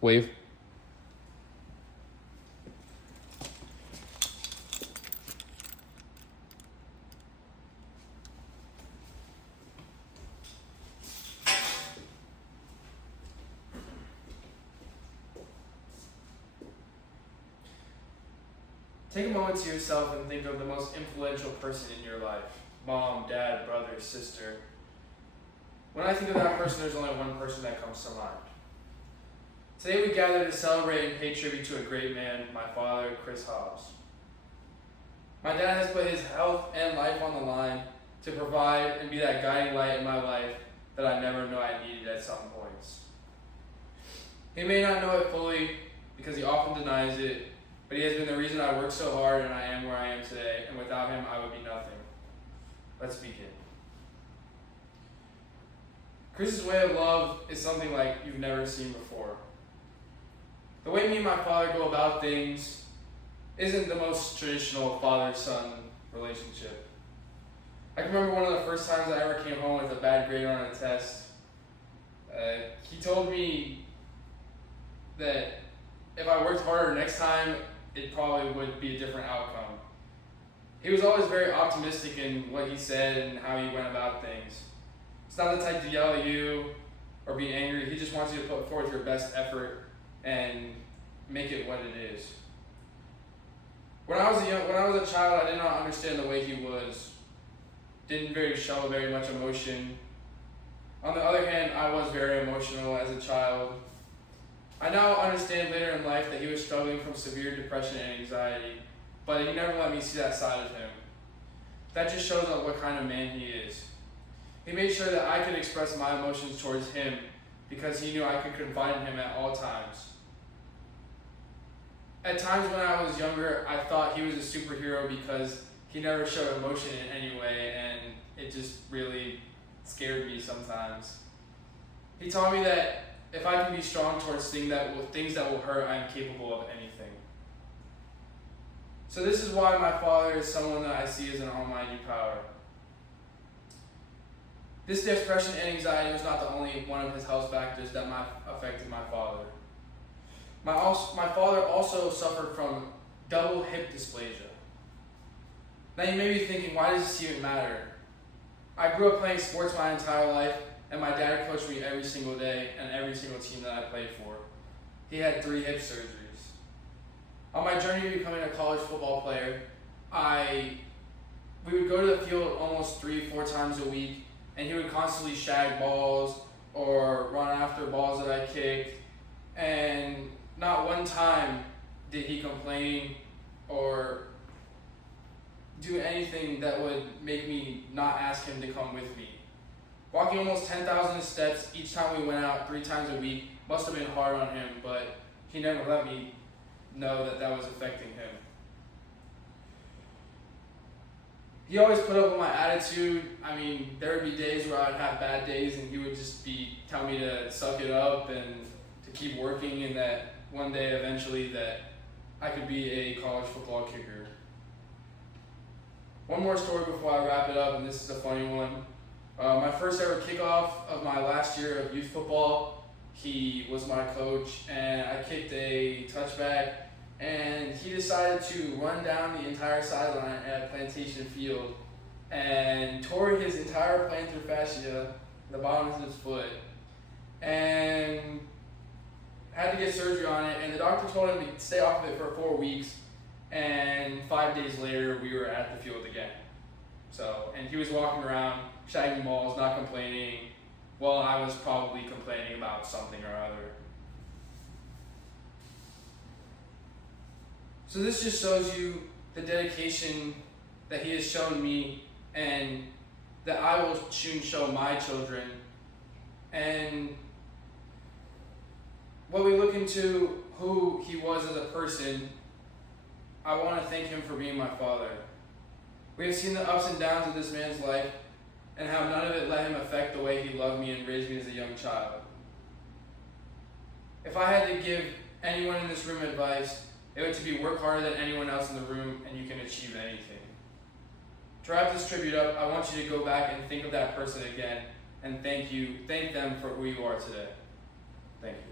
Wave. Take a moment to yourself and think of the most influential person in your life. Mom, dad, brother, sister. When I think of that person, there's only one person that comes to mind. Today we gather to celebrate and pay tribute to a great man, my father, Chris Hobbs. My dad has put his health and life on the line to provide and be that guiding light in my life that I never knew I needed at some points. He may not know it fully because he often denies it, but he has been the reason I work so hard and I am where I am today, and without him I would be nothing. Let's begin. Chris's way of love is something like you've never seen before. The way me and my father go about things isn't the most traditional father-son relationship. I can remember one of the first times I ever came home with a bad grade on a test. He told me that if I worked harder next time, it probably would be a different outcome. He was always very optimistic in what he said and how he went about things. It's not the type to yell at you or be angry. He just wants you to put forth your best effort and make it what it is. When I was a child, I did not understand the way he was. Didn't show very much emotion. On the other hand, I was very emotional as a child. I now understand later in life that he was struggling from severe depression and anxiety, but he never let me see that side of him. That just shows up what kind of man he is. He made sure that I could express my emotions towards him because he knew I could confide in him at all times. At times when I was younger, I thought he was a superhero because he never showed emotion in any way, and it just really scared me sometimes. He taught me that if I can be strong towards things that will hurt, I am capable of anything. So this is why my father is someone that I see as an almighty power. This depression and anxiety was not the only one of his health factors that affected my father. My father also suffered from double hip dysplasia. Now you may be thinking, why does this even matter? I grew up playing sports my entire life, and my dad coached me every single day and every single team that I played for. He had 3 hip surgeries. On my journey to becoming a college football player, we would go to the field almost 3-4 times a week, and he would constantly shag balls or run after balls that I kicked, and not one time did he complain or do anything that would make me not ask him to come with me. Walking almost 10,000 steps each time we went out 3 times a week must have been hard on him, but he never let me know that was affecting him. He always put up with my attitude. I mean, there would be days where I'd have bad days and he would just tell me to suck it up and to keep working, and that one day eventually that I could be a college football kicker. One more story before I wrap it up, and this is a funny one. My first ever kickoff of my last year of youth football, he was my coach, and I kicked a touchback, and he decided to run down the entire sideline at Plantation Field and tore his entire plantar fascia, the bottom of his foot, and had to get surgery on it, and the doctor told him to stay off of it for 4 weeks, and 5 days later we were at the field again. And he was walking around, shagging balls, not complaining, while I was probably complaining about something or other. So this just shows you the dedication that he has shown me and that I will soon show my children. And when we look into who he was as a person, I want to thank him for being my father. We have seen the ups and downs of this man's life and how none of it let him affect the way he loved me and raised me as a young child. If I had to give anyone in this room advice, it would be work harder than anyone else in the room and you can achieve anything. To wrap this tribute up, I want you to go back and think of that person again and thank them for who you are today. Thank you.